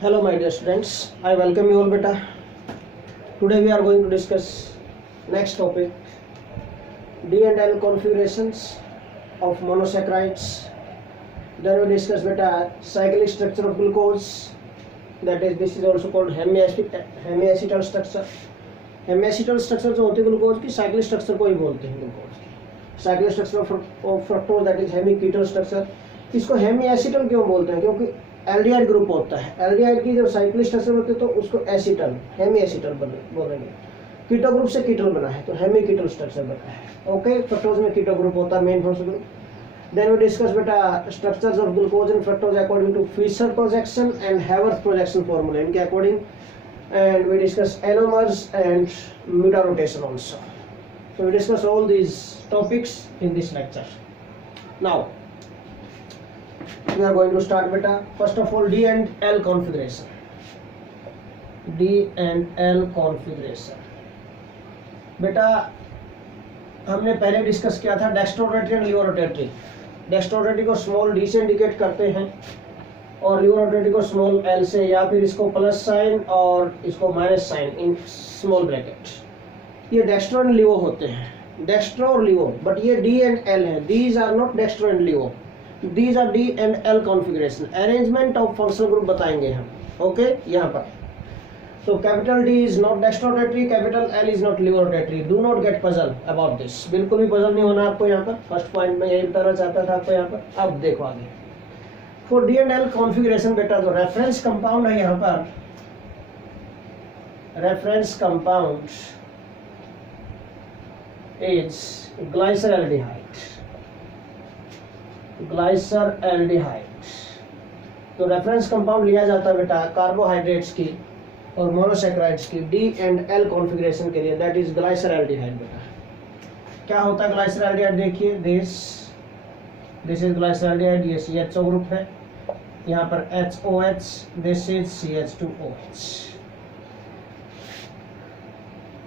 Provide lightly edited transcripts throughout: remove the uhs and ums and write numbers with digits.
Hello my dear students, I welcome you all beta. Today we are going to discuss next topic, D and L configurations of monosaccharides. Then we discuss beta cyclic structure of glucose, that is this is also called hemiacetal structure. Hemiacetal structure जो होती है glucose की, cyclic structure को ही बोलते हैं glucose की. Cyclic structure of fructose that is hemiketone structure. इसको hemiacetal क्यों बोलते हैं? क्योंकि एल्डिहाइड ग्रुप होता है. एल्डिहाइड की जब साइक्लिक स्ट्रक्चर होती है तो उसको एसिटल हेमिएसिटल बोलेंगे. कीटो ग्रुप से कीटल बना है तो हेमिकीटल स्ट्रक्चर बना है. ओके, फ्रक्टोज में कीटो ग्रुप होता है, main function group. Then we discuss beta structures of glucose and fructose according to Fischer projection and Haworth projection formula इनके according, and we discuss anomers and mutarotation also. So we discuss all these topics in this lecture. Now we are going to start beta. First of all, D and L configuration. D and L configuration. बेटा हमने पहले discuss किया था डेक्स्ट्रोरोटरी and लिवोरोटरी. डेक्स्ट्रोरोटरी को small D से indicate करते हैं और लिवोरोटरी को स्मॉल एल से, या फिर इसको प्लस साइन और इसको minus sign in small bracket. ये डेक्स्ट्रो एंड लिवो होते हैं, डेक्स्ट्रो और लिवो. बट ये डी एंड एल है. These are not dextro and levo, these are D and L configuration. Arrangement of functional group बताएंगे हम. ओके, यहाँ पर so capital D is not dextrorotatory, capital L is not livorotatory. Do not get puzzle about this. बिल्कुल भी puzzle नहीं होना आपको यहाँ पर. फर्स्ट पॉइंट में यही बताना चाहता था आपको यहाँ पर. अब देखो आगे. For D and L configuration बेटा जो रेफरेंस कंपाउंड है यहाँ पर, रेफरेंस कंपाउंड इज ग्लाइसरएल्डिहाइड. ग्लाइसरएल्डिहाइड तो रेफरेंस कंपाउंड लिया जाता है बेटा कार्बोहाइड्रेट्स की और मोनोसैकराइड्स की डी एंड एल कॉन्फ़िगरेशन के लिए. दैट इज ग्लाइसरएल्डिहाइड बेटा. क्या होता है ग्लाइसरएल्डिहाइड? देखिए दिस इज ग्लाइसरएल्डिहाइड. ये CHO ग्रुप है, यहाँ पर HOH, this is CH2OH.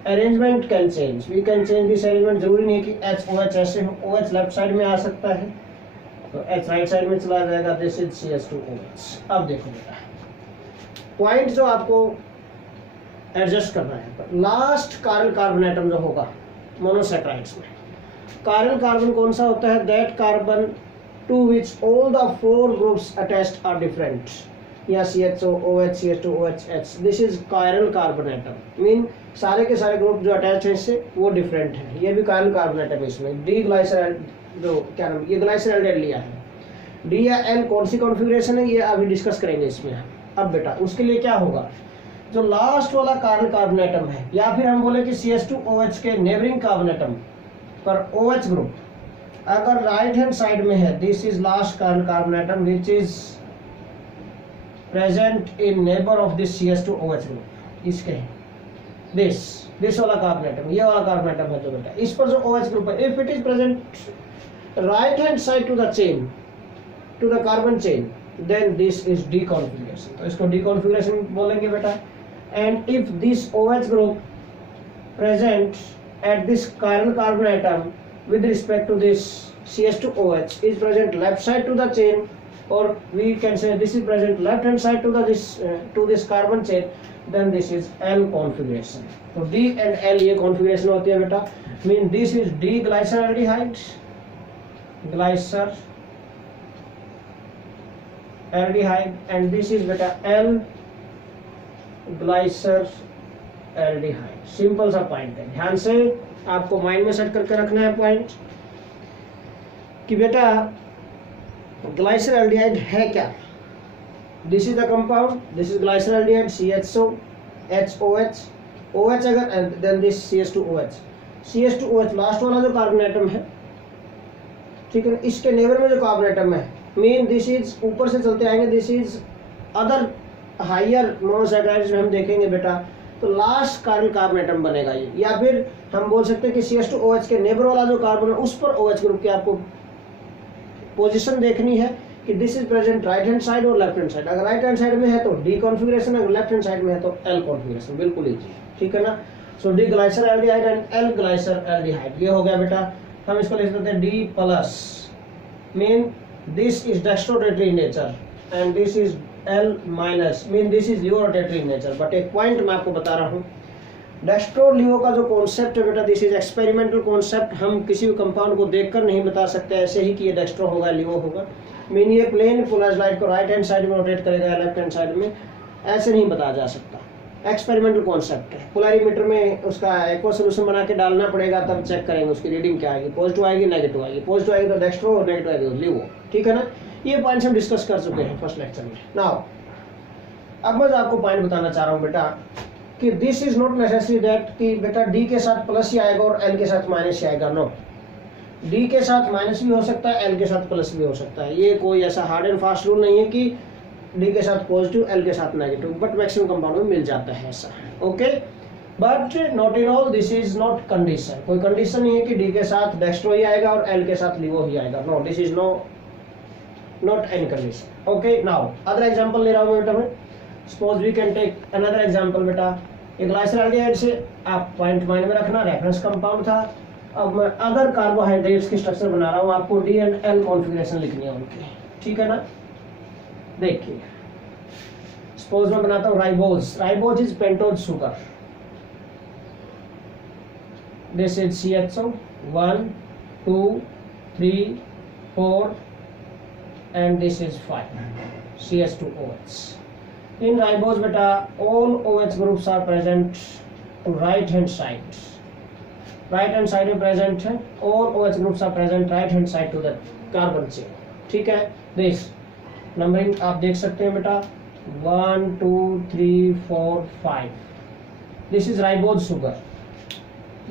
Arrangement can change, we can change this arrangement. जरूरी नहीं कि HOH ऐसे हो. OH लेफ्ट साइड में आ सकता है तो H राइट साइड में चला जाएगा. This is CH2OH. अब देखो बेटा पॉइंट जो आपको एडजस्ट करना है, लास्ट कार्बन कार्बन एटम जो होगा मोनोसैकराइड्स में, कार्बन कार्बन कौन सा होता है? That carbon to which all the four groups attached are different. या CHO, OH, CH2OH, H. This is chiral carbon atom. Mean सारे के सारे ग्रुप जो अटैच हैं इससे वो डिफरेंट है. ये भी कायरल कार्बन एटम है. इसमें डी ग्लाइसरल जो क्या नाम, ये ग्लाइसरएल्डिहाइड लिया है. डी या एल कौन सी कॉन्फ़िगरेशन है ये अभी डिस्कस करेंगे इसमें. अब बेटा उसके लिए क्या होगा, जो लास्ट वाला कार्बन कार्बन एटम है, या फिर हम बोले कि CH2OH के नेबरिंग कार्बन एटम पर OH ग्रुप अगर राइट हैंड साइड में है, this is last carbon carbon atom which is present in neighbour of this CH2OH group. इसके दिस वाला कार्बन एटम, ये वाला कार्बन एटम है जो बेटा इस पर जो OH ग्रुप है, if it is present right hand side to the chain, to the carbon chain, then this is D configuration. तो इसको D configuration बोलेंगे बेटा. And if this OH group present at this carbon carbon atom with respect to this CH2OH is present left side to the chain, or we can say this is present left hand side to this carbon chain, then this is L configuration. तो D and L ये configuration होती है बेटा. Mean this is D glyceraldehyde, aldehyde, and this is beta L glyceraldehyde. Simple सा point है, ध्यान से आपको माइंड में सेट करके रखना है पॉइंट कि बेटा ग्लाइसरएल्डिहाइड है क्या. This is the compound, this is glyceraldehyde, CHO, HOH, OH अगर, then this CH2OH. CH2OH last वाला जो कार्बन एटम है, ठीक है, इसके नेबर में जो कार्बन एटम है, मीन दिस इज ऊपर से चलते आएंगे, this is other higher monosaccharides में हम देखेंगे बेटा तो लास्ट कार्बन कार्बन एटम बनेगा ये. या फिर हम बोल सकते हैं कि CH2OH के नेबर वाला जो कार्बन है उस पर OH ग्रुप की आपको पोजीशन देखनी है कि this is present right hand side और लेफ्ट हैंड साइड. अगर राइट हैंड साइड में है तो D कॉन्फ़िगरेशन, अगर लेफ्ट हैंड साइड में है तो L कॉन्फ़िगरेशन. बिल्कुल इजी, ठीक है ना. सो D ग्लाइसरएल्डिहाइड एंड L ग्लाइसरएल्डिहाइड. ये हो गया बेटा. हम इसको लिख देते हैं D plus. Mean this is dextrorotatory in nature and this is L minus mean this is levorotatory in nature. But एक पॉइंट मैं आपको बता रहा हूँ, डेस्ट्रो लियो का जो कॉन्सेप्ट है बेटा, दिस इज एक्सपेरिमेंटल कॉन्सेप्ट। हम किसी भी कंपाउंड को देखकर नहीं बता सकते ऐसे ही कि ये डेस्ट्रो होगा लियो होगा। मीन ये प्लेन पोलराइज्ड लाइट को राइट हैंड साइड में रोटेट करेगा या लेफ्ट हैंड साइड में, ऐसे नहीं बताया जा सकता। एक्सपेरिमेंटल कॉन्सेप्ट है। पोलैरिमीटर में उसका एक्वा सोल्यूशन बना के डालना पड़ेगा, तब चेक करेंगे उसकी रीडिंग क्या आएगी, पॉजिटिव आएगी नेगेटिव आएगी, पॉजिटिव आएगी तो डेस्ट्रो और नेगेटिव आएगी तो लियो। ठीक है ना, ये पॉइंट्स हम डिस्कस कर चुके हैं फर्स्ट लेक्चर में। नाउ अब मैं आपको पॉइंट बताना चाह रहा हूँ बेटा कि this is not necessary that कि बेटा डी के साथ प्लस ही आएगा और एल के साथ माइनस ही आएगा। नो, डी के साथ माइनस भी हो सकता है, एल के साथ प्लस भी हो सकता है। ये कोई ऐसा हार्ड एंड फास्ट रूल नहीं है कि डी के साथ पॉजिटिव एल के साथ नेगेटिव, बट मैक्सिमम कंपाउंड में मिल जाता है ऐसा। Okay, but not in all, this is not condition. कोई कंडीशन नहीं है कि डी के साथ डेस्ट्रो ही आएगा और एल के साथ लिवो ही आएगा। No, this is not any condition. Okay, now other example ले रहा हूँ बेटा मैं। Suppose we can take another example बेटा। एक ग्लाइसरॉल्डिहाइड से आप पॉइंट माइंड में रखना, रेफरेंस कंपाउंड था। अब मैं अदर कार्बोहाइड्रेट्स की स्ट्रक्चर बना रहा हूँ, आपको डी एंड एल कॉन्फ़िगरेशन लिखनी है उनकी। ठीक है ना, देखिए सपोज मैं बनाता हूँ ribose. Ribose is pentose sugar. This is CHO 1 2 3 4 and this is 5 CH2OH. In ribose beta all OH groups are present to right hand side. Right hand side में present है, all OH groups are present right hand side to the carbon chain. ठीक है, this numbering आप देख सकते हैं बेटा 1 2 3 4 5। This is ribose sugar.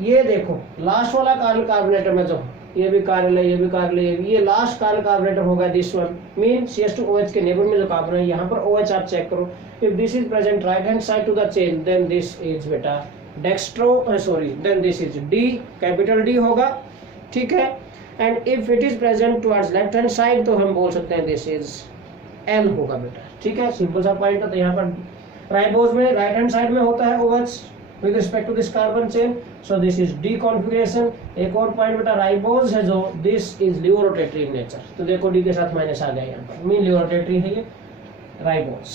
ये देखो लास्ट वाला कार्बन कार्बोनेटर में जो ये भी कार्बन है, ये भी कार्बन है, ये लास्ट कार्बन कार्बोनेटर होगा। दिस वन मीन CH2OH के नेबर में जो कार्बन है, यहाँ पर OH आप चेक करो। If this is present right hand side to the chain then this is बेटा dextro sorry then this is D, capital D होगा। ठीक है, and if it is present towards left hand side तो हम बोल सकते हैं दिस इज L होगा बेटा। ठीक है, सिंपल सा पॉइंट है। तो यहाँ पर राइबोज में राइट हैंड साइड में होता है OH with respect to this carbon chain, so this is D configuration। एक और पॉइंट बेटा राइबोज है जो this is levorotatory in nature। तो देखो D के साथ माइनस आ गया यहाँ पर, मीन लियो रोटेटरी है ये राइबोज।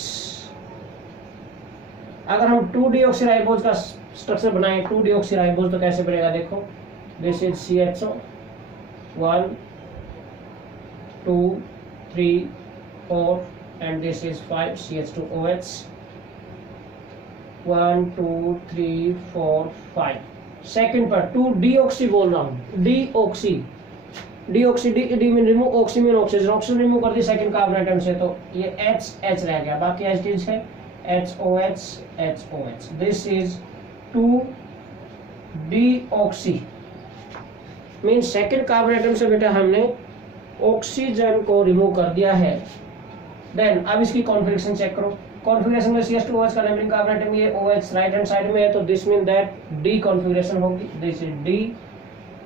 अगर हम 2-deoxyराइबोज का स्ट्रक्चर बनाए 2-deoxyराइबोज तो कैसे बनेगा देखो, this is CHO 1 2 3 4 and this is 5 CH2OH 1 2 3 4 5। Second पर 2-deoxy बोल रहा हूँ, deoxy D mean remove, oxy mean oxygen, oxygen remove कर दी सेकंड कार्बन आइटम से तो ये H रह गया, बाकी एज इट है HOH। This is 2-deoxy mean second carbon atom से बेटा हमने ऑक्सीजन को रिमूव कर दिया है। देन अब इसकी कॉन्फ़िगरेशन चेक करो। कॉन्फ़िगरेशन में CH2OH का नेबरिंग कार्बन आइटम ये OH राइट हैंड साइड में है, तो this mean that D configuration होगी। This is D,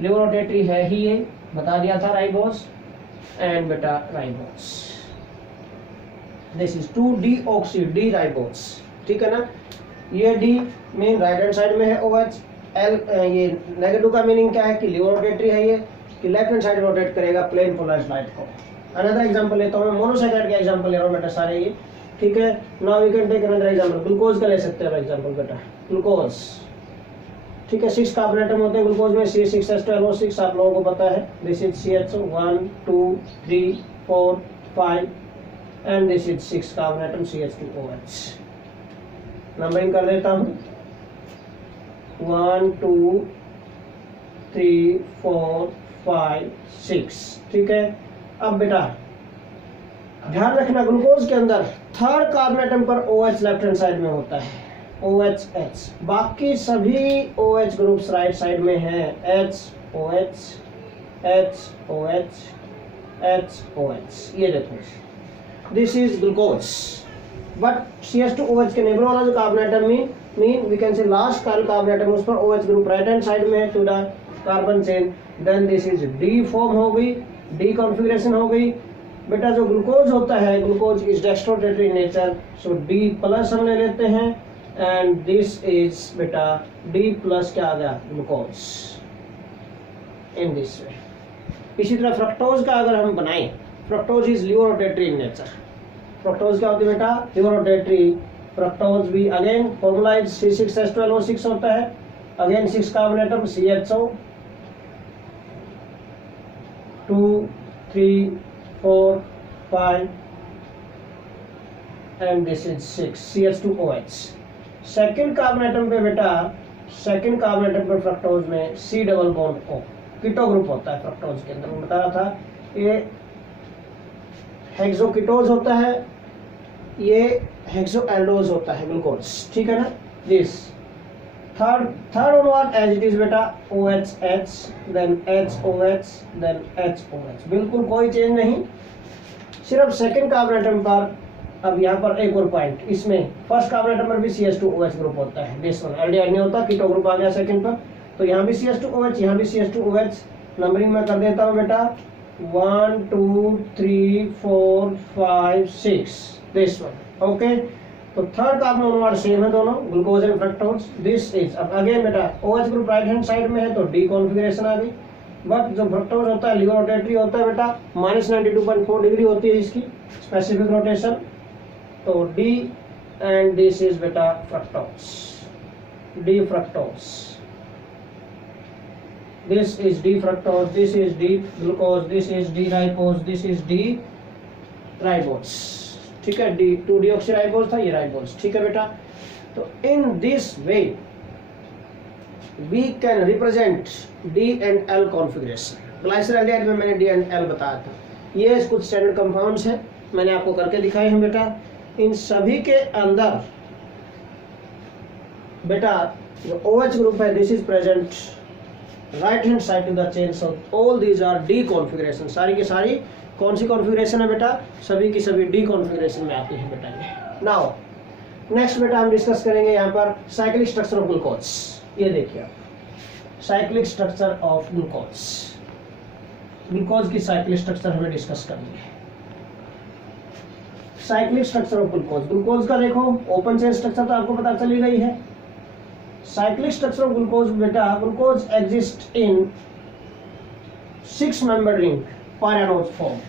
laevo rotatory है ही, ये बता दिया था राइबोज एंड बेटा ribose. This is 2-deoxy D ribose. ठीक है ना, ये D mean right hand side में है OH। L ये नेगेटिव का मीनिंग क्या है कि लियो रोटेटरी है ये, कि लेफ्ट हैंड साइड रोटेट करेगा प्लेन पोलराइज्ड लाइट को। अनदर एग्जांपल लेता हूं मैं, मोनोसैकेराइड का एग्जांपल ले रहा हूं बेटा सारे ये। ठीक है, now we can take another example. Glucose का ले सकते हैं एग्जांपल बेटा, ग्लूकोज। ठीक है, 6 कार्बन आइटम होते हैं ग्लूकोज में, C6H12O6 आप लोगों को पता है। This is CHO 1 2 3 4 5 and this is 6 carbon atom CH2OH। Numbering कर देता हूं 1 2 3 4 5 6। ठीक है, अब बेटा ध्यान रखना ग्लूकोज के अंदर थर्ड कार्बन आइटम पर OH लेफ्ट हैंड साइड में होता है, OHH। बाकी सभी OH ग्रुप्स राइट साइड में हैं, HOH HOH HOH। ये देखो this is glucose, but CH2OH के नेबर वाला जो carbon atom mean we can say last carbon atom उस पर OH group right hand side में है to the carbon chain. Then this is D form हो गई, D कॉन्फ़िगरेशन हो गई। बेटा जो ग्लूकोज होता है, glucose is dextrorotatory in nature, so D plus हम ले लेते हैं एंड दिस इज बेटा D प्लस क्या आ गया ग्लूकोज इन दिस वे। इसी तरह फ्रक्टोज का अगर हम बनाएं, fructose is levorotatory in nature. Fructose क्या होती है बेटा, लिवर रोटेटरी। फ्रक्टोज भी अगेन फॉर्मूला इज C6H12O6 होता है, again 6 carbon atom CHO 2 3 4 5 and this is 6 CH2OH। Second carbon atom पे बेटा, सेकेंड कार्बन एटम पे फ्रक्टोज में C double bond O, keto group होता है फ्रक्टोज के अंदर, मैं बता रहा था। ये हेक्सोकीटोज होता है, ये हेक्सोएल्डोज होता है ग्लूकोज, ठीक है ना। This third onward as it is बेटा OHH then HOH then HOH, बिल्कुल कोई चेंज नहीं, सिर्फ सेकेंड कार्बन एटम पर। अब यहाँ पर एक और पॉइंट, इसमें फर्स्ट कार्बन एटम पर भी CH2OH ग्रुप होता है, दिस वन एल्डिहाइड नहीं होता, कीटो ग्रुप आ गया सेकंड पर, तो यहाँ भी CH2OH, यहाँ भी CH2OH। नंबरिंग में कर देता हूँ बेटा 1 2 3 4 5 6 दिस वन, ओके। तो थर्ड कार्बन ऑनवर्ड सेम है दोनों, glucose and fructose. This is, अब अगेन बेटा OH group right hand side में है तो डी कॉन्फिगरेशन आ गई, बट जो फ्रक्टोज होता है लिवर रोटेटरी होता है बेटा, -92.4 डिग्री होती है इसकी स्पेसिफिक रोटेशन, तो डी एंड दिस इज बेटा fructose, D fructose, this is D fructose, this is D glucose, this is D ribose, this is D ribose, ठीक है। D 2-deoxyribose था, ये ribose, ठीक है बेटा। तो in this way we can represent D and L configuration। ग्लाइसरॉल्डिहाइड में मैंने D and L बताया था, ये कुछ स्टैंडर्ड कंपाउंड्स हैं, मैंने आपको करके दिखाए हैं बेटा। इन सभी के अंदर बेटा जो OH ग्रुप है, this is present right hand side to the chain, so all these are D configuration. सारी की सारी कौन सी कॉन्फ़िगरेशन है बेटा, सभी की सभी डी कॉन्फ़िगरेशन में आती है बेटा ये। नाउ नेक्स्ट बेटा हम डिस्कस करेंगे यहाँ पर साइक्लिक स्ट्रक्चर ऑफ ग्लूकोज। ये देखिए आप, cyclic structure of glucose, glucose की साइक्लिक स्ट्रक्चर हमें डिस्कस करनी है। Cyclic structure of glucose, glucose का देखो ओपन चेन स्ट्रक्चर तो आपको पता चली गई है। साइक्लिक स्ट्रक्चर ऑफ ग्लूकोज बेटा, glucose exist in 6 member ring pyranose form.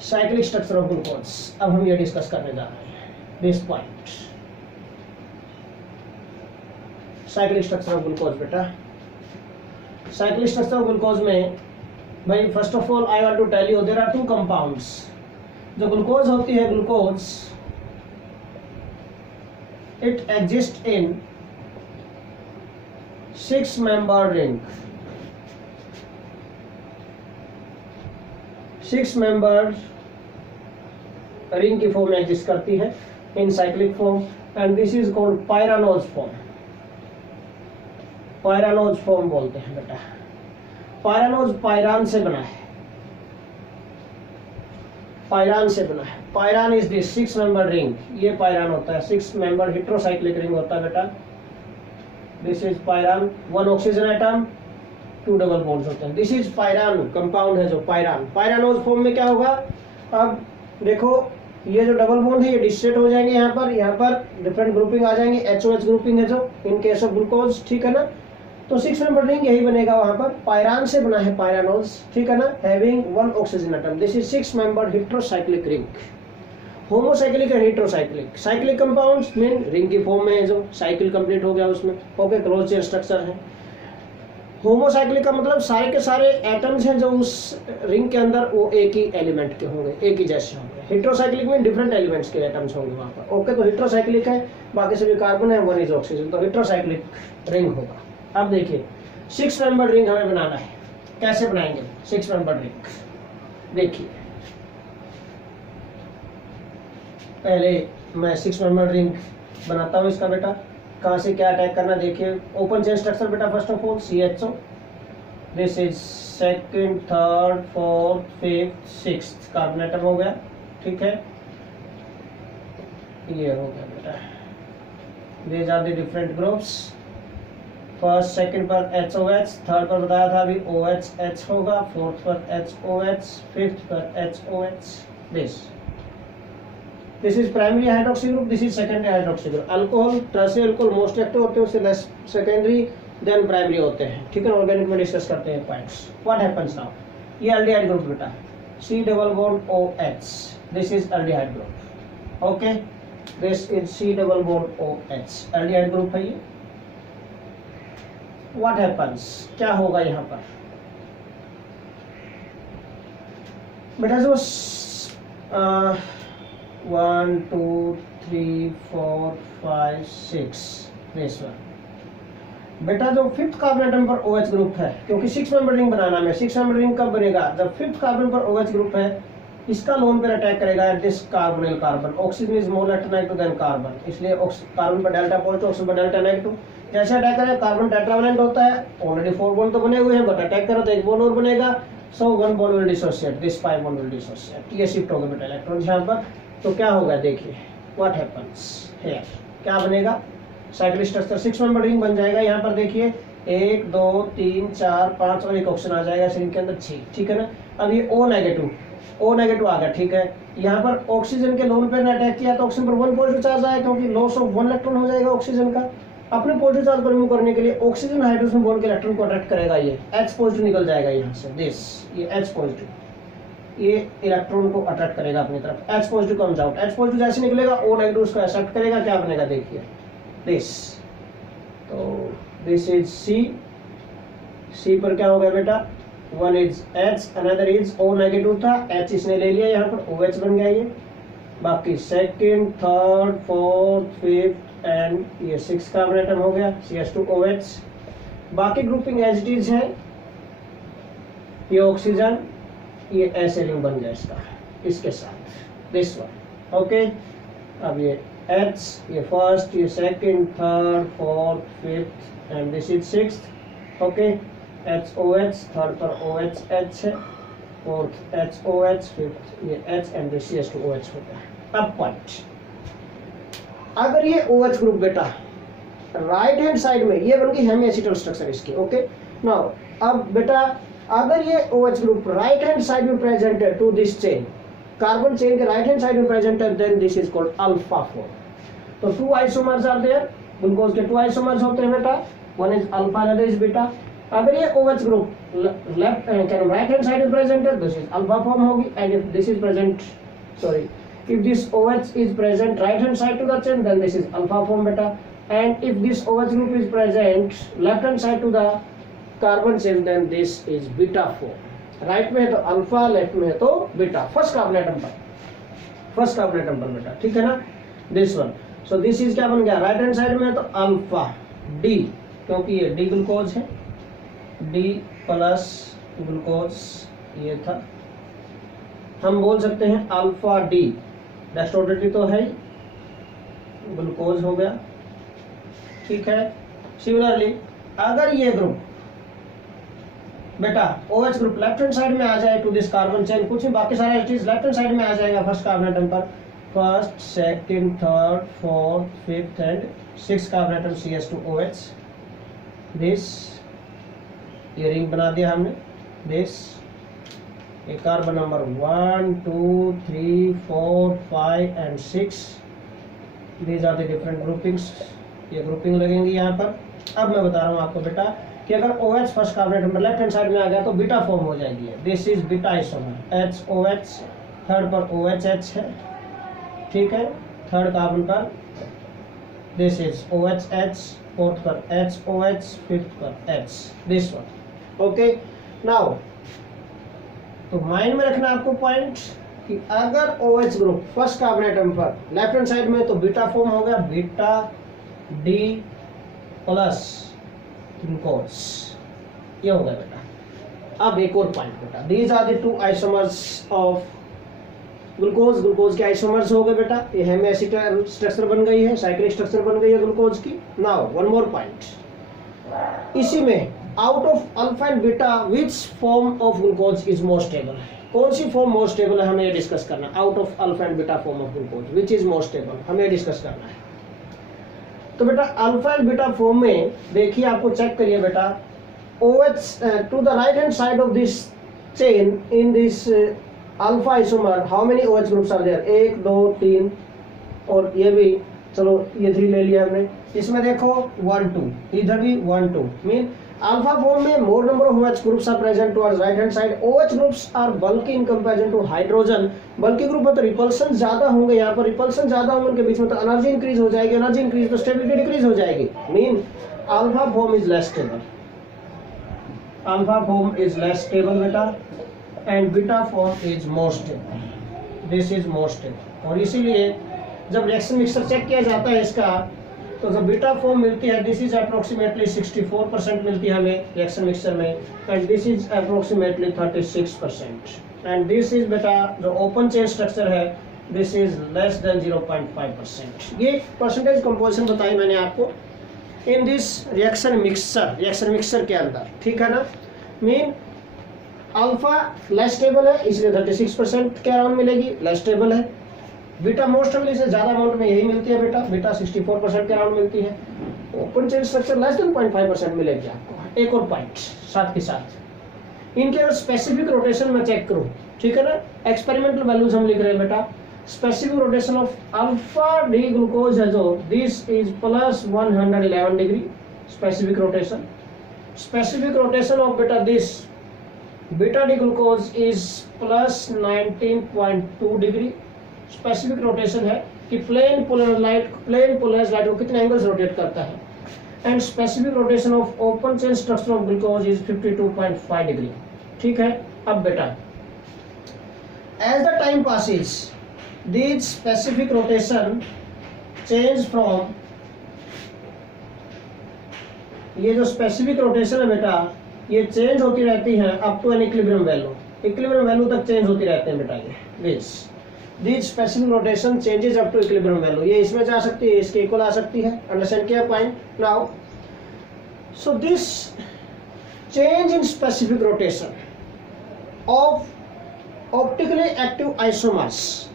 Cyclic structure of glucose, अब हम ये डिस्कस करने जा रहे हैं this point. Cyclic structure of glucose बेटा, साइक्लिक स्ट्रक्चर ऑफ ग्लूकोज में भाई first of all I want to tell you there are 2 compounds. जो ग्लूकोज होती है, glucose it exists in 6 member ring, 6 member ring की फॉर्म में exist करती है इन cyclic form, and this is called pyranose form. Pyranose form बोलते हैं बेटा। पायरानोज पायरान से बना है, पायरान से बना है। Pyran is this 6 member ring, ये पायरान होता है, 6 मेंबर हेटेरोसाइक्लिक रिंग होता है बेटा। This is pyran, 1 oxygen atom, 2 double bonds होते हैं। दिस इज पायरान कंपाउंड है जो पायरान। पायरानोज फॉर्म में क्या होगा, अब देखो ये जो डबल बॉन्ड है ये डिस्ट्रेट हो जाएंगे, यहाँ पर डिफरेंट ग्रुपिंग आ जाएंगे, HOH ग्रुपिंग है जो इन केस ऑफ ग्लूकोज, ठीक है ना। तो 6 मेंबर रिंग यही बनेगा वहां पर, पायरान से बना है पायरानोज, ठीक है ना, having 1 oxygen atom. This is 6 member heterocyclic ring. Homocyclic and heterocyclic, cyclic compounds mean ring की फॉर्म में है जो साइकिल कंप्लीट हो गया उसमें, ओके, क्लोज चेन स्ट्रक्चर है। होमोसाइक्लिक का मतलब सारे के सारे एटम्स हैं जो उस रिंग के अंदर वो एक ही एलिमेंट के होंगे, एक ही जैसे होंगे। हेटेरोसाइक्लिक में डिफरेंट एलिमेंट्स के एटम्स होंगे वहां पर, ओके। तो हेटेरोसाइक्लिक है, बाकी सभी कार्बन है, 1 इज ऑक्सीजन, तो हेटेरोसाइक्लिक रिंग होगा। अब देखिए 6 मेंबर रिंग हमें बनाना है, कैसे बनाएंगे 6 मेंबर रिंग। देखिए पहले मैं 6 मेंबर रिंग बनाता हूँ इसका बेटा, कहाँ से क्या अटैक करना देखिए। ओपन चेन स्ट्रक्चर बेटा, first of all CHO, this is second, third, fourth, fifth, sixth carbon atom हो गया, ठीक है, ये हो गया बेटा। These are the different groups. First second पर HOH, थर्ड पर बताया था अभी OHH होगा, फोर्थ पर HOH, फिफ्थ पर HOH। This is primary hydroxy group, this is secondary hydroxy group. Alcohol, tertiary alcohol most active होते हैं, उससे लेस सेकेंडरी देन प्राइमरी होते हैं, ठीक है। ऑर्गेनिक में डिस्कस करते हैं पॉइंट्स। व्हाट हैपेंस नाउ, ये एल्डिहाइड ग्रुप बेटा, C double bond OH. This is aldehyde group. Okay, this is C double bond OH. aldehyde group है ये. What happens? क्या होगा यहाँ पर? बेटा जो 1 2 3 4 5 6 this one. बेटा जो फिफ्थ कार्बन एटम पर OH ग्रुप है, क्योंकि 6 मेंबर रिंग बनाना है, 6 मेंबर रिंग कब बनेगा? जब फिफ्थ कार्बन पर OH ग्रुप है, इसका लोन पर अटैक करेगा at this carbonyl carbon. Oxygen is more negative than carbon, इसलिए कार्बन पर डेल्टा पॉजिटिव, ऑक्सीजन पर डेल्टा नेगेटिव. जैसे अटैक करेगा कार्बन टेट्रावैलेंट होता है, ऑलरेडी 4 बॉन्ड तो बने हुए हैं, बट अटैक करो तो एक बॉन्ड और बनेगा. सो 1 bond will dissociate, this 5 bond will dissociate. ये शिफ्ट हो गए बेटा इलेक्ट्रॉन यहाँ पर. तो क्या होगा देखिए, व्हाट हैपेंस हियर, क्या बनेगा? साइक्लिक स्ट्रक्चर 6 मेंबर रिंग बन जाएगा. यहाँ पर देखिए 1 2 3 4 5 और एक ऑक्सीजन आ जाएगा इस रिंग के अंदर 6. ठीक है ना. अब ये O नेगेटिव आ गया. ठीक है, यहाँ पर ऑक्सीजन के लोन पे ने अटैक किया तो ऑक्सीजन पर 1 पॉजिटिव चार्ज आया, क्योंकि लॉस ऑफ 1 इलेक्ट्रॉन हो जाएगा ऑक्सीजन का. अपने पॉजिटिव चार्ज को रिमूव करने के लिए ऑक्सीजन हाइड्रोजन बॉन्ड के इलेक्ट्रॉन को अट्रैक्ट करेगा. ये H पॉजिटिव निकल जाएगा यहाँ से, दिस ये H पॉजिटिव, ये इलेक्ट्रॉन को अट्रैक्ट करेगा अपनी तरफ. H positive comes out. H positive जैसे निकलेगा O नेगेटिव उसको एक्सेप्ट करेगा. क्या बनेगा देखिए, दिस. तो दिस इज C पर क्या हो गया बेटा? 1 is H, another is O negative था, H इसने ले लिया, यहाँ पर OH बन गया ये. बाकी second, third, fourth, fifth and ये 6 कार्बन एटम हो गया, CH2OH. बाकी ग्रुपिंग एज इट इज है. ये ऑक्सीजन, ये ऐसे रिंग बन गया इसका, इसके साथ दिस वन. ओके, अब ये H, ये फर्स्ट, ये second, third, fourth, fifth and this is 6th. Okay, HOH, third पर OH है, फोर्थ HOH, फिफ्थ ये H एंड दिस CH2OH होता है. अब पॉइंट, अगर ये OH ग्रुप बेटा राइट हैंड साइड में, ये बन गई हेमी एसिटल स्ट्रक्चर इसकी. ओके, नाउ अब बेटा अगर ये OH group right hand side में प्रेजेंट है to this chain, carbon chain के राइट हैंड साइड में प्रेजेंट है, then this is called alpha form. तो 2 आइसोमर्स आर देयर. ग्लूकोज के 2 आइसोमर्स होते हैं बेटा, one is alpha another is beta. अगर ये OH group left right hand side में प्रेजेंट है, दिस इज अल्फा फॉर्म होगी. And if this is present, sorry, if this OH is present right hand side to the chain, then this is alpha form beta. And if this OH group is present left hand side to the carbon chain, then this is beta form. Right में है तो alpha, left में है तो beta. First carbon atom पर बेटा. ठीक है ना, this one. So this is क्या बन गया? राइट हैंड साइड में है तो अल्फा D, क्योंकि ये D ग्लूकोज है, D प्लस ग्लूकोज ये था, हम बोल सकते हैं अल्फा D. डेस्टोडेटी तो है, ग्लूकोज हो गया. ठीक है. सिमिलरली अगर ये ग्रुप बेटा OH group left hand side में आ जाए टू दिस कार्बन चेन, कुछ नहीं, बाकी सारा चीज लेफ्ट हैंड साइड में आ जाएगा फर्स्ट कार्बन एटम पर. First, second, third, fourth, fifth and 6 carbon atom CH2OH. This ये रिंग बना दिया हमने. दिस ये carbon number 1 2 3 4 5 and 6. These are the different groupings. ये ग्रुपिंग लगेंगी यहाँ पर. अब मैं बता रहा हूँ आपको बेटा कि अगर OH फर्स्ट कार्बन एटम पर लेफ्ट हैंड साइड में आ गया तो बीटा फॉर्म हो जाएगी. This is beta isomer. HOH, third पर OHH है. ठीक है, थर्ड कार्बन पर दिस इज OHH, फोर्थ पर HOH, फिफ्थ पर H, this one. Okay, now तो माइंड में रखना आपको पॉइंट कि अगर OH group first carbon atom पर लेफ्ट हैंड साइड में तो बीटा फॉर्म हो गया, बीटा D प्लस ग्लूकोज, ये हो गया बेटा. अब एक और पॉइंट बेटा, these are the 2 isomers of glucose के आइसोमर्स हो गए बेटा. ये हेमी एसिटल स्ट्रक्चर बन गई है, साइक्लिक स्ट्रक्चर बन गई है ग्लूकोज की. नाउ वन मोर पॉइंट, इसी में out of alpha and beta which form of glucose is more stable? कौन सी फॉर्म मोर स्टेबल है, हमें ये डिस्कस करना है. Out of alpha and beta form of glucose which is more stable, हमें discuss करना है. तो बेटा अल्फा एंड बीटा फॉर्म में देखिए, आपको चेक करिए बेटा, OH to the right hand side of this chain in this alpha isomer, how many OH groups are there? 1 2 3 और ये भी, चलो ये 3 ले लिया हमने. इसमें देखो 1 2, इधर भी 1 2, मीन Alpha form में more number of OH groups are present towards right hand side. OH groups are bulky in comparison to hydrogen. bulky group में तो repulsion ज्यादा होंगे, यहाँ पर repulsion ज्यादा होंगे उनके बीच में, तो एनर्जी इंक्रीज हो जाएगी, एनर्जी इंक्रीज तो स्टेबिलिटी डिक्रीज हो जाएगी. Mean alpha form is less stable, alpha form is less stable बेटा, and beta form is more stable. This is more stable. और इसीलिए जब रिएक्शन मिक्सर चेक किया जाता है इसका, तो जब बीटा फॉर्म मिलती है, दिस इज अप्रोक्सीमेटली 64% मिलती है हमें रिएक्शन मिक्सर में, and this is approximately 36%. And this is बेटा जो ओपन चेन स्ट्रक्चर है, दिस इज लेस देन 0.5%. ये परसेंटेज कंपोजिशन बताई मैंने आपको इन दिस रिएक्शन मिक्सर के अंदर, ठीक है ना. मीन अल्फा लेस स्टेबल है इसलिए 36% के अराउंड मिलेगी, लेस स्टेबल है. बीटा मोस्ट स्टेबल इससे ज्यादा अमाउंट में यही मिलती है बेटा, बीटा 64% के अराउंड मिलती है. Open chain structure less than 0.5% मिलेगी आपको. एक और पॉइंट साथ के साथ, इनके अगर स्पेसिफिक रोटेशन में चेक करूं, ठीक है ना, एक्सपेरिमेंटल वैल्यूज हम लिख रहे हैं बेटा. Specific rotation of alpha D glucose है जो, this is plus 111 degree specific rotation. Specific rotation of बेटा this beta D glucose is plus 19.2 degree specific rotation है कि प्लेन पोलराइज्ड लाइट को कितने एंगल्स रोटेट करता है. And specific rotation of open chain structure of glucose is 52.5 degree. ठीक है. अब बेटा as the time passes this specific rotation change from, ये जो स्पेसिफिक रोटेशन है बेटा ये चेंज होती रहती है up to an equilibrium value, equilibrium value तक चेंज होती रहते हैं बेटा. ये this specific rotation changes up to equilibrium value, ये इसमें जा सकती है, इसके इक्वल आ सकती है. अंडरस्टैंड किया point now. So this change in specific rotation of optically active isomers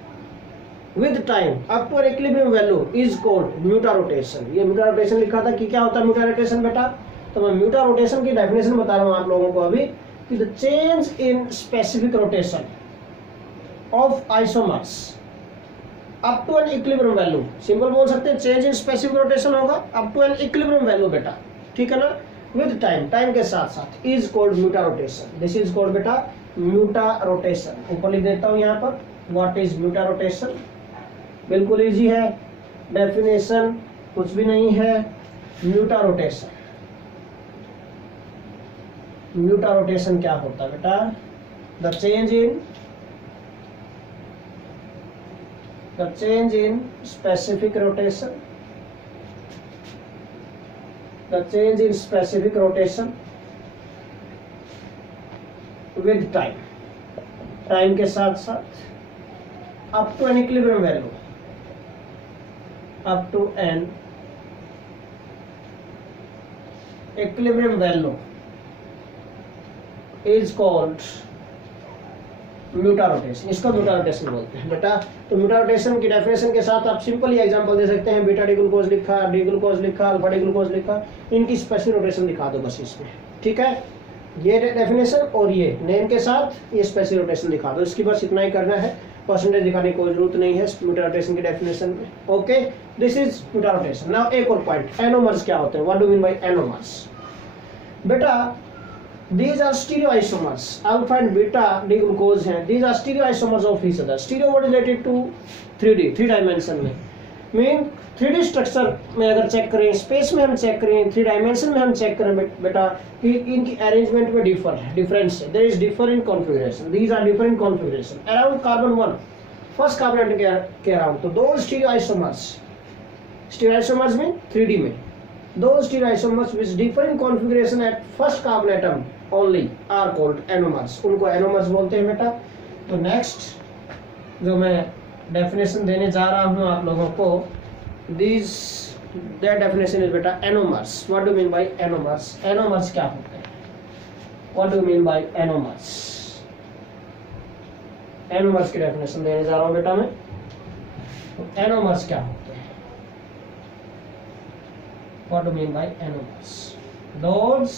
with time up to an equilibrium value is called mutarotation. ये म्यूटा रोटेशन लिखा था कि क्या होता है म्यूटा रोटेशन बेटा, तो मैं म्यूटा रोटेशन की डेफिनेशन बता रहा हूं आप लोगों को अभी कि the change in specific rotation of isomers up to an equilibrium value, simple बोल सकते हैं चेंज इन स्पेसिफिक रोटेशन होगा up to an equilibrium value बेटा, ठीक है ना, विद टाइम, टाइम के साथ साथ, is called mutarotation. This is called बेटा म्यूटा रोटेशन. ऊपर लिख देता हूं यहाँ पर व्हाट इज म्यूटा रोटेशन. बिल्कुल इजी है, डेफिनेशन कुछ भी नहीं है. म्यूटा रोटेशन, म्यूटा रोटेशन क्या होता है बेटा, the change in specific rotation, the change in specific rotation with time, time के साथ साथ up to an equilibrium value, up to an equilibrium value is called mutarotation. इसको म्यूटा रोटेशन बोलते हैं बेटा. तो म्यूटा रोटेशन की डेफिनेशन के साथ आप सिंपल ही एग्जांपल दे सकते हैं. बीटा डी ग्लूकोज लिखा, डी ग्लूकोज लिखा, अल्फा डी ग्लूकोज लिखा, इनकी स्पेसिफिक रोटेशन दिखा दो बस इसमें. ठीक है, ये डेफिनेशन और ये नेम के साथ ये स्पेसिफिक रोटेशन दिखा दो. इसकी बस इतना ही करना है, परसेंटेज दिखाने की कोई जरूरत नहीं है म्यूटा रोटेशन की डेफिनेशन में. Okay, this is mutarotation. Now एक और पॉइंट, एनोमर्स क्या होते हैं, what do mean by anomers बेटा. These are stereoisomers. Alpha and beta D glucose हैं. These are stereoisomers of each other. Stereo what related to 3D, 3 dimension में. Mean 3D structure में अगर चेक करें, space में हम चेक करें, 3 dimension में हम चेक करें बेटा कि इनकी अरेंजमेंट में डिफरेंस है. There is different configuration. These are different configuration. Around carbon 1, first carbon atom के around. तो those stereoisomers में 3D में. Those stereoisomers which differ in configuration at first carbon atom only are called anomers. उनको anomers बोलते हैं बेटा. तो next जो मैं डेफिनेशन देने जा रहा हूँ आप लोगों को, their definition is बेटा anomers. What do you mean by anomers? Anomers क्या होते हैं? What do you mean by anomers? Anomers की डेफिनेशन देने जा रहा हूँ बेटा मैं. तो anomers क्या होते हैं? What do you mean by anomers? Those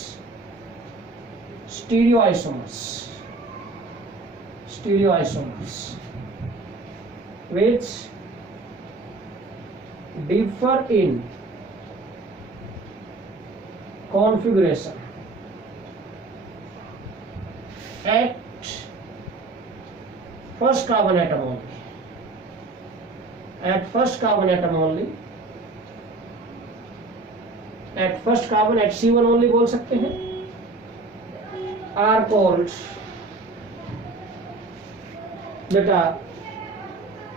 stereoisomers which differ in configuration at first carbon atom only, at first carbon atom only, at first carbon at C1 only बोल सकते हैं, are called बेटा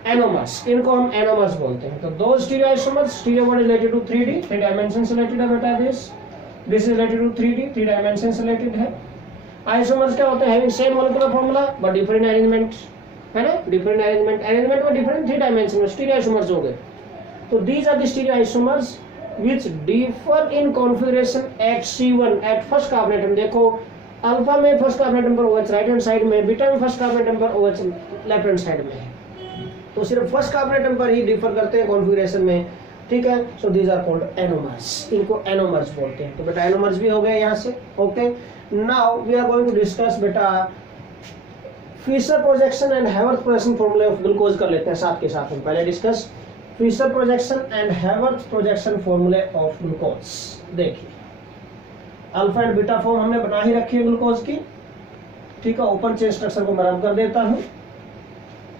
anomers, इनको हम anomers बोलते हैं। तो दो stereo isomers, stereo one related to 3D, 3 dimension related है बेटा, this is related to 3D, 3 dimension related है। आइसोमर्स क्या होते हैं? Having same molecular formula but different arrangement, है ना, डिफरेंट अरेंजमेंट में डिफरेंट 3 डायमेंशन में स्टीरियो आइसोमर्स हो गए। तो these are the stereo isomers which differ in configuration at C1 at first carbon atom. देखो अल्फा में फर्स्ट कार्बन एटम पर OH राइट हैंड साइड में, बीटा में फर्स्ट कार्बन एटम पर OH लेफ्ट हैंड साइड में है। तो सिर्फ फर्स्ट कार्बन एटम पर ही डिफर करते हैं कॉन्फ़िगरेशन में, ठीक है। So these are called anomers, इनको एनोमर्स बोलते हैं। तो बेटा एनोमर्स भी हो गए यहाँ से, okay. Now we are going to discuss बेटा Fischer projection and Haworth projection formula of glucose कर लेते हैं साथ के साथ। हम पहले discuss Fischer projection and Haworth projection फॉर्मूले ऑफ ग्लूकोज। देखिए अल्फा एंड बीटा फॉर्म हमने बना ही रखी है ग्लूकोज की, ठीक है। ओपन चेन स्ट्रक्चर को मैं रब कर देता हूं।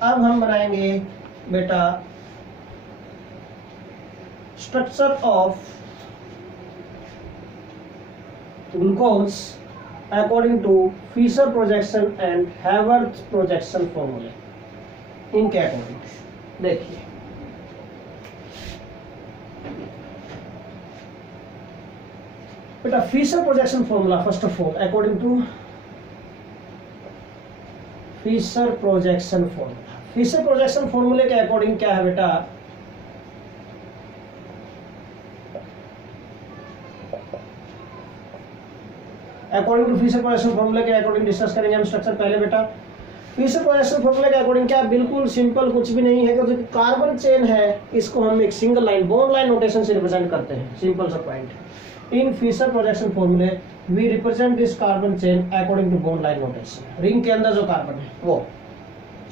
अब हम बनाएंगे बेटा structure of glucose according to Fischer projection and Haworth projection formulae, इनके अकॉर्डिंग। देखिए बेटा Fischer projection formula, first of all according to Fischer projection formula, Fischer projection फॉर्मूले के अकॉर्डिंग क्या है बेटा? अकॉर्डिंग टू फिशर प्रोजेक्शन फॉर्मूले के अकॉर्डिंग डिस्कस करेंगे हम स्ट्रक्चर। पहले बेटा फिशर प्रोजेक्शन फॉर्मूले के अकॉर्डिंग क्या, बिल्कुल सिंपल, कुछ भी नहीं है। क्योंकि कार्बन चेन है, इसको हम एक single line bond line notation से रिप्रेजेंट करते हैं। सिंपल सा point. In Fischer projection formulae we represent this carbon chain according to bond line notation. Ring के अंदर जो कार्बन है वो,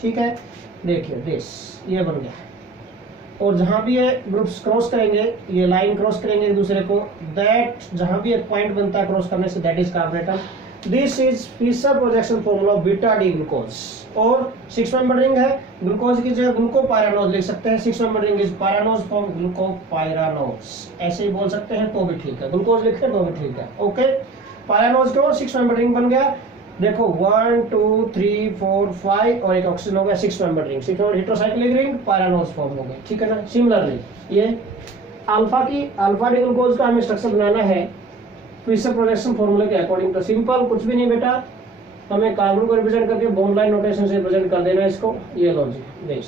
ठीक है। देखिए दिस, ये बन गया। और जहां भी ये ग्रुप्स क्रॉस करेंगे, ये लाइन क्रॉस करेंगे एक दूसरे को, दैट जहां भी एक पॉइंट बनता है क्रॉस करने से, that is carbon atom. This is Fischer projection formula of beta D glucose. और 6 मेंबर रिंग है, ग्लूकोज की जगह ग्लूकोपाइरानोज लिख सकते हैं। 6 member ring is pyranose form glucopyranose, ऐसे ही बोल सकते हैं तो भी ठीक है, ग्लूकोज लिखे तो भी ठीक है, ओके। पाइरानोज क्यों? 6 मेंबर रिंग बन गया। देखो 1 2 3 4 5 और एक ऑक्सीजन हो गया, 6 member ring, 6 member heterocyclic ring, pyranose form हो गए, ठीक है ना। सिमिलरली ये अल्फा डी ग्लूकोज का हमें स्ट्रक्चर बनाना है फिशर प्रोजेक्शन फॉर्मूले के अकॉर्डिंग। तो सिंपल, कुछ भी नहीं बेटा, हमें कार्बन को रिप्रेजेंट करके बॉन्ड लाइन नोटेशन से रिप्रेजेंट कर देना इसको। ये लो जी दिस,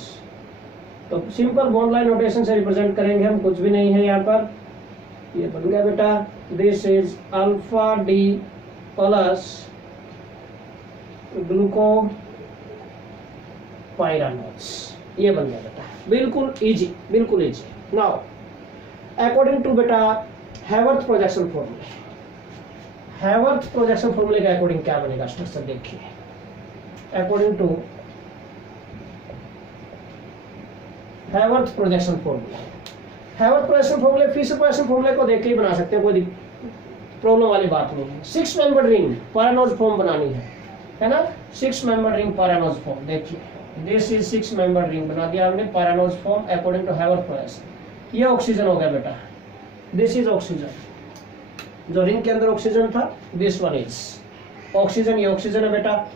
तो सिंपल बॉन्ड लाइन नोटेशन से रिप्रेजेंट करेंगे हम, कुछ भी नहीं है यहाँ पर। ये बन गया बेटा, this is alpha D plus glucopyranose, ये बन गया बेटा। बिल्कुल इजी, बिल्कुल इजी। नाउ अकॉर्डिंग टू बेटा हैवर्थ प्रोजेक्शन फॉर्मूले, हैवर्थ प्रोजेक्शन फॉर्मूले के अकॉर्डिंग क्या बनेगा स्ट्रक्चर? देखिए according to Haworth projection formula, Haworth projection फॉर्मूले फिशर प्रोजेक्शन फॉर्मूले को देख के ही बना सकते हैं, कोई प्रॉब्लम वाली बात नहीं है। 6 मेंबर रिंग पाइरानोज फॉर्म बनानी है ना, 6 मेंबर रिंग पाइरानोज फॉर्म। देखिए दिस इज 6 मेंबर रिंग बना दिया हमने pyranose form according to Haworth projection. ये ऑक्सीजन हो गया बेटा, दिस इज ऑक्सीजन, जो रिंग के अंदर ऑक्सीजन था, दिस वन इज ऑक्सीजन, ये ऑक्सीजन है बेटा।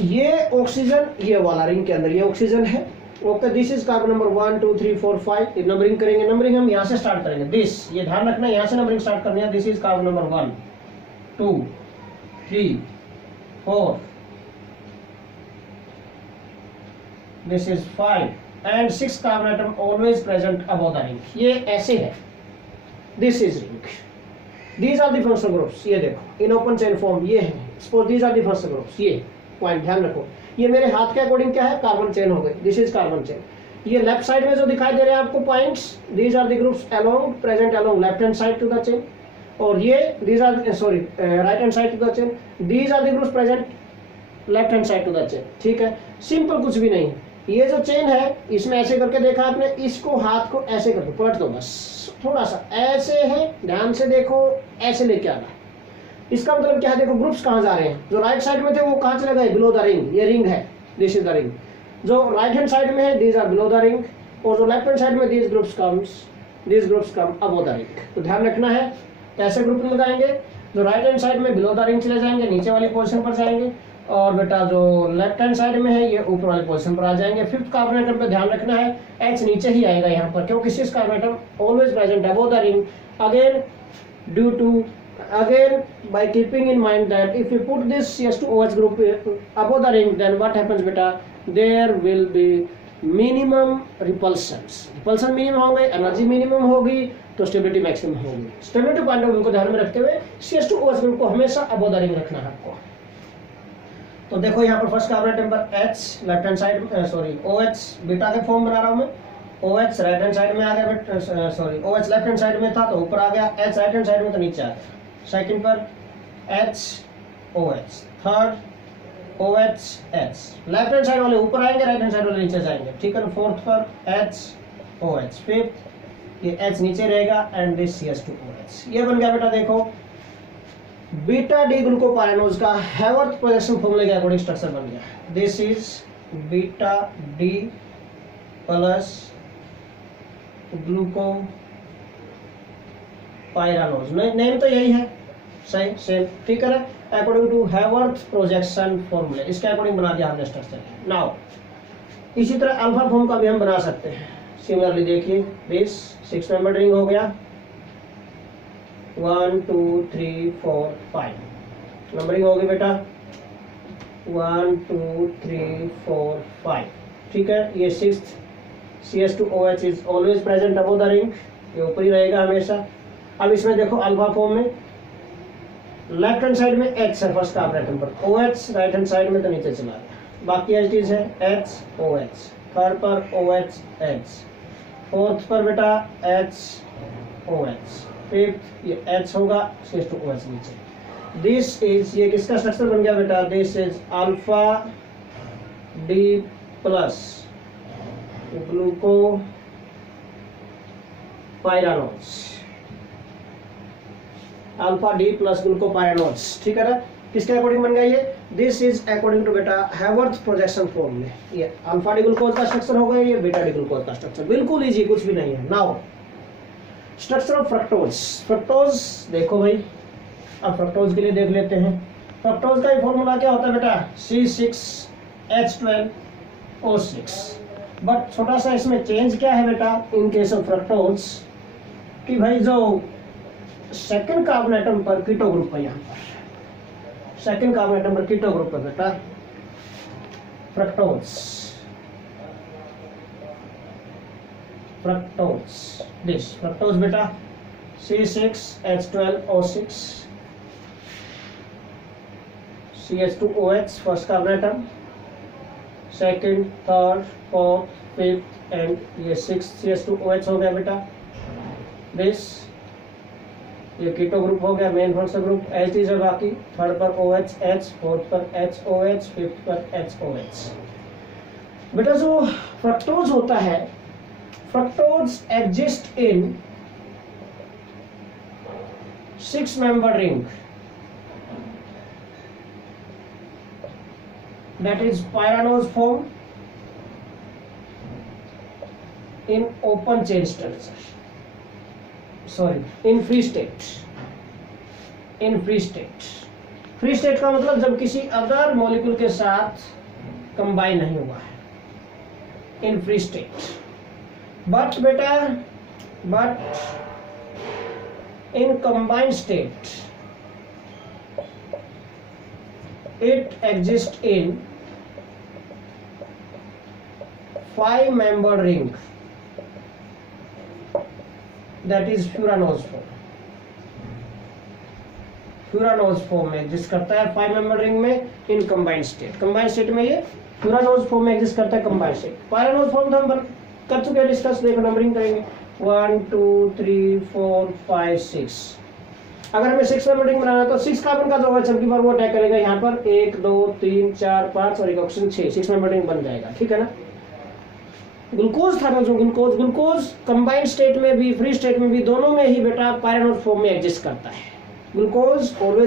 ये ऑक्सीजन, ये वाला रिंग के अंदर ये ऑक्सीजन है, okay. This is carbon number 1 2 3 4 5। Numbering करेंगे, नंबरिंग हम यहाँ से स्टार्ट करेंगे। दिस, ये ध्यान रखना, यहाँ से नंबरिंग स्टार्ट करनी है। This is carbon number 1 2 3 4, this is 5 and 6 carbon atom always present above the ring। ये ऐसे है, this is ring, these are the functional groups। ये देखो in open chain form ये है, suppose these are the functional groups। ये point ध्यान रखो, ये मेरे हाथ के अकॉर्डिंग क्या है, कार्बन चेन हो गई, दिस इज कार्बन चेन। ये लेफ्ट साइड में जो दिखाई दे रहे हैं आपको points, these are the groups along present along left hand side to the chain। और ये these are sorry right hand side to the chain, these are the groups present left hand side to the chain, ठीक है। Simple, कुछ भी नहीं है। ये जो चेन है, इसमें ऐसे करके देखा आपने, इसको हाथ को ऐसे करके पलट दो, बस थोड़ा सा ऐसे है, ध्यान से देखो, ऐसे लेके आना है। इसका मतलब क्या है, देखो ग्रुप्स कहाँ जा रहे हैं, जो राइट साइड में थे वो कहाँ चले गए, बिलो द रिंग, ये रिंग है, दिस इज द रिंग। जो राइट हैंड साइड में है these are below the ring, और जो लेफ्ट हैंड साइड में these groups come above the ring. तो ध्यान रखना है कैसे ग्रुप लगाएंगे, जो राइट हैंड साइड में बिलो द रिंग चले जाएंगे, नीचे वाली पोजीशन पर जाएंगे, और बेटा जो लेफ्ट हैंड साइड में है ये ऊपर वाली पोजीशन पर आ जाएंगे। फिफ्थ कार्बन एटम पे ध्यान रखना है H नीचे ही आएगा यहाँ पर, क्योंकि six carbon atom always present above the ring. Again by keeping in mind that if you put this CS2OH group above the ring, then what happens beta, there will be minimum repulsions, repulsion minimum होंगे, energy minimum होगी, तो stability maximum होगी। Stability point of view को ध्यान में रखते हुए CS2OH group को हमेशा अबव द रिंग रखना है आपको। तो देखो यहाँ पर फर्स्ट कार्बन एटम पर H left hand side, OH beta के फॉर्म बना रहा हूँ मैं, OH राइट हैंड साइड में आ गया, OH लेफ्ट हैंड साइड में था तो ऊपर आ गया, H राइट हैंड साइड में तो नीचे आ गया। सेकंड पर HOH, third OHH, left hand side वाले ऊपर आएंगे, राइट हैंड साइड वाले नीचे जाएंगे, ठीक है। फोर्थ पर HOH, फिफ्थ ये H नीचे रहेगा एंड दिस CS2OH। ये बन गया बेटा, देखो बीटा डी ग्लूकोपायनोज का हैवर्थ प्रोजेक्शन फॉर्मूले के अकॉर्डिंग स्ट्रक्चर बन गया। This is beta D plus ग्लूको pyranose, name तो यही है, सही सेम, ठीक है। अकॉर्डिंग टू हैवर्थ प्रोजेक्शन फॉर्मूले, इसके अकॉर्डिंग बना दिया हमने स्ट्रक्चर। नाउ इसी तरह अल्फा फॉर्म का भी हम बना सकते हैं। सिमिलरली देखिए, दिस 6 मेंबर रिंग हो गया, 1 2 3 4 5 नंबरिंग होगी बेटा, 1 2 3 4 5, ठीक है। ये sixth CS2OH is always present above the ring, ये ऊपर ही रहेगा हमेशा। अब इसमें देखो अल्फा फॉर्म में लेफ्ट हैंड साइड में H है फर्स्ट कार्बन एटम पर, OH राइट हैंड साइड में तो नीचे चला गया, बाकी एज इट इज है HOH, थर्ड पर OHH, फोर्थ पर बेटा HOH, फिफ्थ ये H होगा, CS2OH नीचे। दिस इज, ये किसका स्ट्रक्चर बन गया बेटा, this is alpha D plus glucopyranose, alpha D plus glucopyranose, ठीक है ना। किसके अकॉर्डिंग बन गया ये, दिस इज अकॉर्डिंग टू बेटा हैवर्थ प्रोजेक्शन फॉर्मूले। ये अल्फा डी ग्लूकोज का स्ट्रक्चर हो गया, ये बीटा डी ग्लूकोज का स्ट्रक्चर, बिल्कुल इजी, कुछ भी नहीं है। Now structure of fructose, fructose देखो भाई, अब फ्रक्टोज के लिए देख लेते हैं। फ्रक्टोज का फॉर्मूला क्या होता है बेटा, C6H12O6, बट छोटा सा इसमें चेंज क्या है बेटा इन केस ऑफ फ्रक्टोज, कि भाई जो सेकंड कार्बन एटम पर कीटो ग्रुप है, यहाँ पर सेकंड कार्बन एटम पर कीटो ग्रुप है बेटा फ्रक्टोज, दिस फ्रक्टोज बेटा C6H12O6, CH2OH first carbon atom, second third fourth fifth and ये सिक्स CS2OH हो गया बेटा। दिस ये कीटो ग्रुप हो गया, मेन फंक्शन ग्रुप एच है, बाकी थर्ड पर OHH, फोर्थ पर HOH, फिफ्थ पर HOH। बेटा जो फ्रक्टोज होता है, fructose exist in 6 member ring, that is pyranose form in open chain structure, sorry in free state, free state का मतलब जब किसी अदर मॉलिक्यूल के साथ कंबाइन नहीं हुआ है, इन फ्री स्टेट। बट बेटा in combined state it exists in 5 member ring, that is furanose form, furanose form में एग्जिस्ट करता है 5 member ring में इन combined state में ये furanose form में एग्जिस्ट करता है combined state। pyranose form तो हम कर चुके हैं डिस्कस, देखो नंबरिंग करेंगे 1 2 3 4 5 6। अगर हमें 6 नंबरिंग बनाना तो 6 कार्बन का जो है चमकी बार वो अटैक करेगा यहाँ पर 1 2 3 4 5 और एक ऑक्सीजन 6 नंबरिंग बन जाएगा, ठीक है ना। ग्लूकोज था जो ग्लूकोज कंबाइंड स्टेट में भी फ्री स्टेट में भी दोनों में ही बेटा पायरानोज फॉर्म में एग्जिस्ट करता है। Glucose always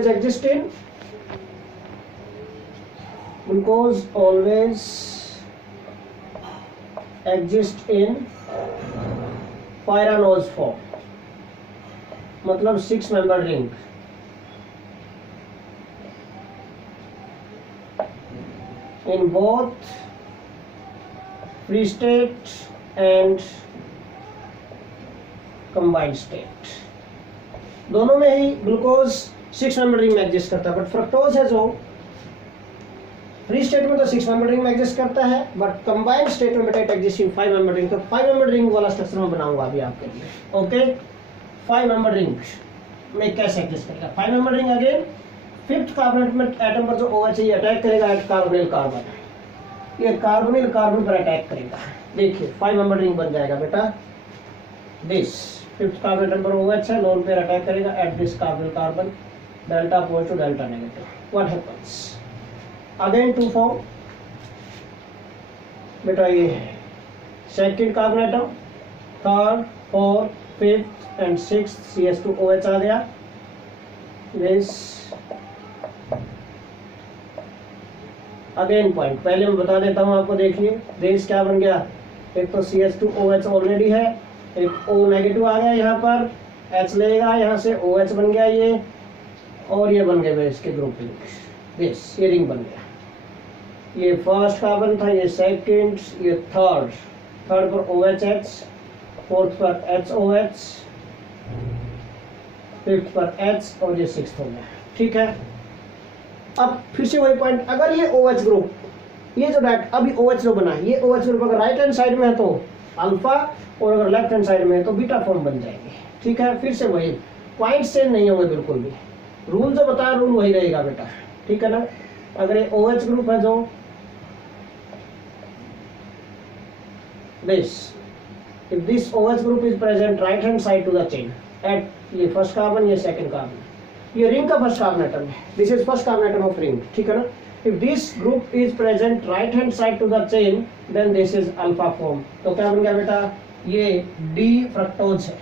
exists in pyranose form, मतलब 6 member ring. In both free state and combined state, दोनों में ही ग्लूकोज 6 मेंबर रिंग में एग्जिस्ट करता है. बट फ्रक्टोज है जो फ्री स्टेट में तो 6 मेंबर रिंग में एग्जिस्ट करता है, बट कंबाइंड स्टेट में बेटा it exist in 5 member ring. तो 5 मेंबर रिंग वाला स्ट्रक्चर मैं बनाऊंगा अभी आपके लिए. ओके, 5 मेंबर रिंग में कैसे एग्जिस्ट करेगा. 5 member ring again 5th carbonate atom पर जो OH है ये अटैक करेगा एट कार्बोनिल कार्बन. ये कार्बोनिल कार्बन पर अटैक करेगा. देखिए 5 मेंबर रिंग बन जाएगा बेटा. दिस 5th कार्बन एटम पर OH है, लोन पेयर अटैक करेगा at this carbonyl carbon, delta positive delta negative. What happens again to form बेटा. ये second carbon atom, third, fourth, fifth and sixth CH2OH आ गया. दिस अगेन पॉइंट पहले मैं बता देता हूं आपको. देखिए दिस क्या बन गया. एक तो CH2OH ऑलरेडी है, एक O नेगेटिव आ गया यहाँ पर, H लेगा यहाँ से, OH बन गया ये, और ये बन गए इसके ग्रुपिंग. दिस ये रिंग बन गया. ये फर्स्ट कार्बन था, ये सेकंड, ये थर्ड पर OHH, फोर्थ पर HOH, फिफ्थ पर H और ये सिक्स्थ हो गया. ठीक है. अब फिर से वही पॉइंट, अगर ये OH ग्रुप, ये जो अभी OH जो बना है, ये OH ग्रुप अगर राइट हैंड साइड में है तो अल्फा, और अगर लेफ्ट हैंड साइड में है तो बीटा फॉर्म बन जाएंगे. ठीक है. फिर से वही पॉइंट चेंज नहीं होंगे बिल्कुल भी. रूल जो बताया रूल वही रहेगा बेटा. ठीक है ना. अगर ये OH ग्रुप है जो this, if this OH group is present right hand side to the chain at ये फर्स्ट कार्बन, ये सेकंड कार्बन, ये रिंग का फर्स्ट कार्बन एटम है. This is first carbon atom of ring. ठीक है ना. If this group is present right hand side to the chain then this is alpha form. तो क्या बन गया बेटा. ये डी फ्रक्टोज है,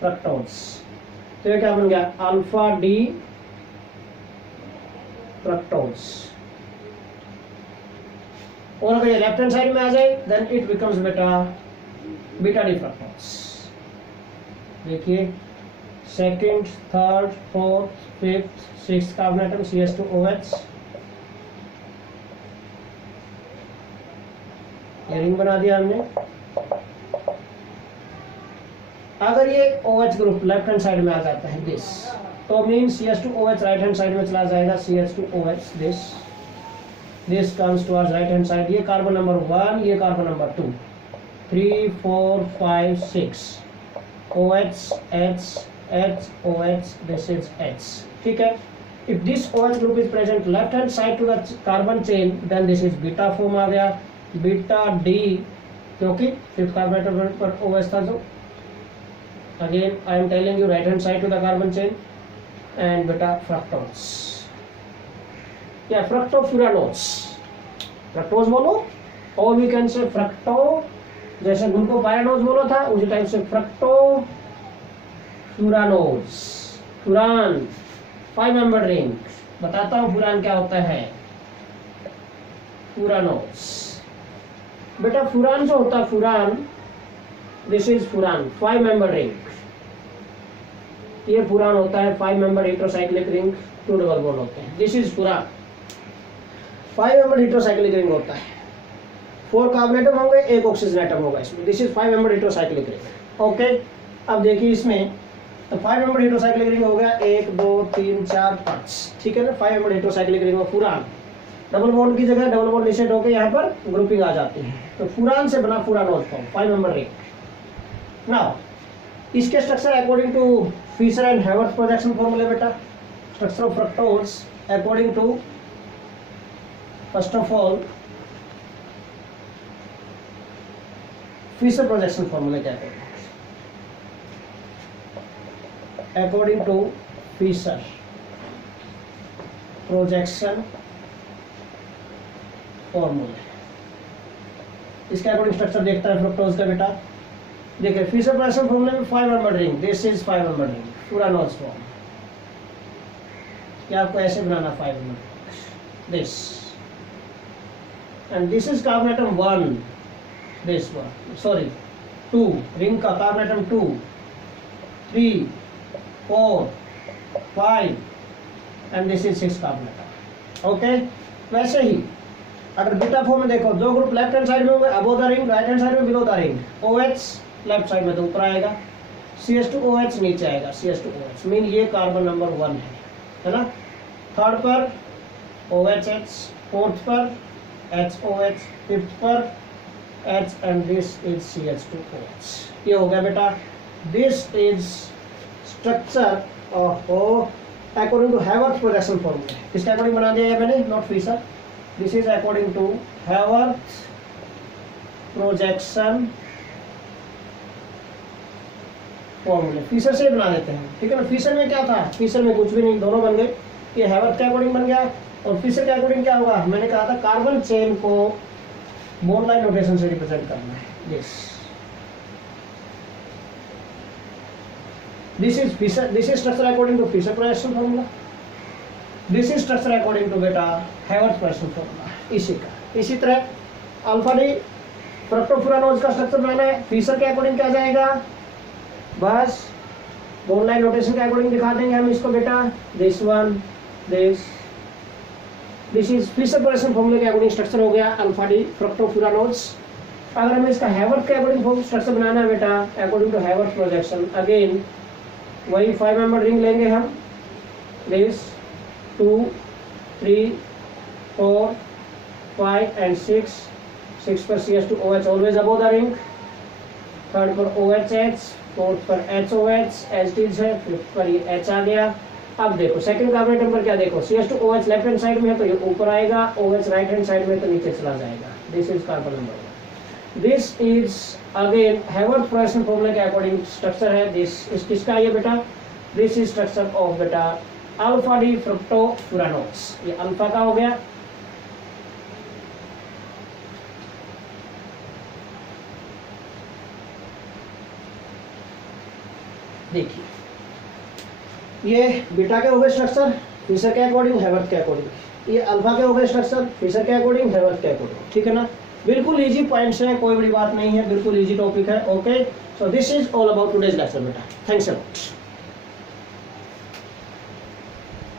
फ्रक्टोज. तो ये क्या बन गया. Alpha D fructose. और अगर ये लेफ्ट हैंड साइड में आ जाए देन इट बिकम्स बेटा बीटा डी फ्रक्टोज. देखिए second, third, fourth, fifth, sixth carbon atom CH2OH, ये रिंग बना दिया हमने. अगर ये OH group left hand side में आ जाता है दिस, तो mean CH2OH right hand side में चला जाएगा. CH2OH this comes towards right hand side. ये कार्बन नंबर 1, ये carbon number 2, 3, 4, 5, 6, OH, H, H, OH, this is H. ठीक है. If this OH group is present left hand side to the carbon chain, then this is beta form आ गया. Beta D, क्योंकि fifth carbon atom पर OH था. जो again I am telling you right hand side to the carbon chain and beta fructose. Yeah, fructofuranose. Fructose बोलो, और we can say fructo, जैसे glucopyranose बोलो था उसी टाइप से फ्रक्टोफुरानोज. फुरान 5 मेंबर रिंग. बताता हूँ फुरान क्या होता है. फुरानोज बेटा, फुरान जो होता है फुरान, दिस इज फुरान 5 मेंबर रिंग. ये फुरान होता है 5 member heterocyclic ring, 2 double bond होते हैं. This is फुरान 5 member heterocyclic ring होता है. 4 कार्बन एटम होंगे, 1 ऑक्सीजन एटम होगा इसमें. This is 5 member heterocyclic ring. Okay. अब देखिए इसमें तो 5 मेंबर हेटेरोसाइक्लिक रिंग हो गया 1 2 3 4 5. ठीक है ना. 5 मेंबर हेटेरोसाइक्लिक रिंग में फुरान, डबल बॉन्ड की जगह डबल बॉन्ड निषेध होकर यहाँ पर ग्रुपिंग आ जाती है. तो फुरान से बना furanose form 5 member ring. Now इसके structure according to Fischer and Haworth projection formula बेटा. Structure of fructose according to first of all Fischer projection formula क्या है. According to Fischer projection formula, इसके अकॉर्डिंग स्ट्रक्चर देखता है फ्रक्टोज का बेटा. देखिए फिशर प्राइसन फॉर्मूले में 5 member ring, this is 5 member ring, furanose form. क्या आपको ऐसे बनाना 5 member, this and this is carbon atom 1, this one sorry 2 ring का carbon atom 2, 3 4 5 and this is 6 carbon atom. Okay, वैसे ही अगर बीटा फॉर्म में देखो, दो ग्रुप लेफ्ट हैंड साइड में होंगे above the ring, right hand side में below the ring. OH left side में तो ऊपर आएगा, CH2OH नीचे आएगा, CH2OH मीन ये कार्बन नंबर 1 है ना। थर्ड पर OHH, फोर्थ पर HOH, फिफ्थ पर H and this is CH2OH। ये हो गया बेटा, this is structure of according to Haworth projection formula. किसके अकॉर्डिंग बना दिया है मैंने, not Fischer, this is according to Haworth projection फॉर्मूले। फिशर से बना देते हैं, ठीक है ना। फिशर में क्या था, फिशर में कुछ भी नहीं, दोनों बन गए। ये हैवर्थ के अकॉर्डिंग बन गया, और फिशर के अकॉर्डिंग क्या होगा, मैंने कहा था कार्बन चेन को बोन लाइन नोटेशन से रिप्रेजेंट करना है। Yes, this is Fischer, this is structure according to Fischer projection formula, this is structure according to बेटा हैवर्थ प्रोजेक्शन फॉर्मूला। इसी का इसी तरह अल्फा डी फ्रक्टोफुरानोज का स्ट्रक्चर बनाना है, फिशर के अकॉर्डिंग क्या जाएगा, बस बोन लाइन नोटेशन के अकॉर्डिंग दिखा देंगे हम इसको बेटा, this one, this is Fischer projection फॉर्मूले के अकॉर्डिंग स्ट्रक्चर हो गया अल्फा डी फ्रक्टोफुरानोज। अगर हमें इसका हैवर्थ के अकॉर्डिंग स्ट्रक्चर बनाना है बेटा, according to Haworth projection, again वही 5 मेंबर रिंग लेंगे हम, दिस 2 3 4 5 एंड 6 पर CH2OH always above the ring, third पर OHH, फोर्थ पर HOH एज इट इज है, फिफ्थ पर ये H आ गया। अब देखो सेकंड कार्बन एटम पर क्या, देखो CH2OH लेफ्ट हैंड साइड में है तो ये ऊपर आएगा, OH राइट हैंड साइड में तो नीचे चला जाएगा। This is carbon number 1, this is again हैवर्थ projection formula के अकॉर्डिंग स्ट्रक्चर है। दिस इज किसका है ये बेटा, दिस इज स्ट्रक्चर ऑफ बेटा अल्फा डी फ्रक्टोफुरानोज। ये अल्फा का हो गया, देखिए ये बीटा के हो गए स्ट्रक्चर फिशर के अकॉर्डिंग, हैवर्थ के अकॉर्डिंग, ये अल्फा के हो गए स्ट्रक्चर फिशर के अकॉर्डिंग, हैवर्थ के अकॉर्डिंग, ठीक है ना। बिल्कुल इजी पॉइंट्स हैं, कोई बड़ी बात नहीं है, बिल्कुल इजी टॉपिक है। Okay, so this is all about today's lecture बेटा, थैंक्स अ लॉट।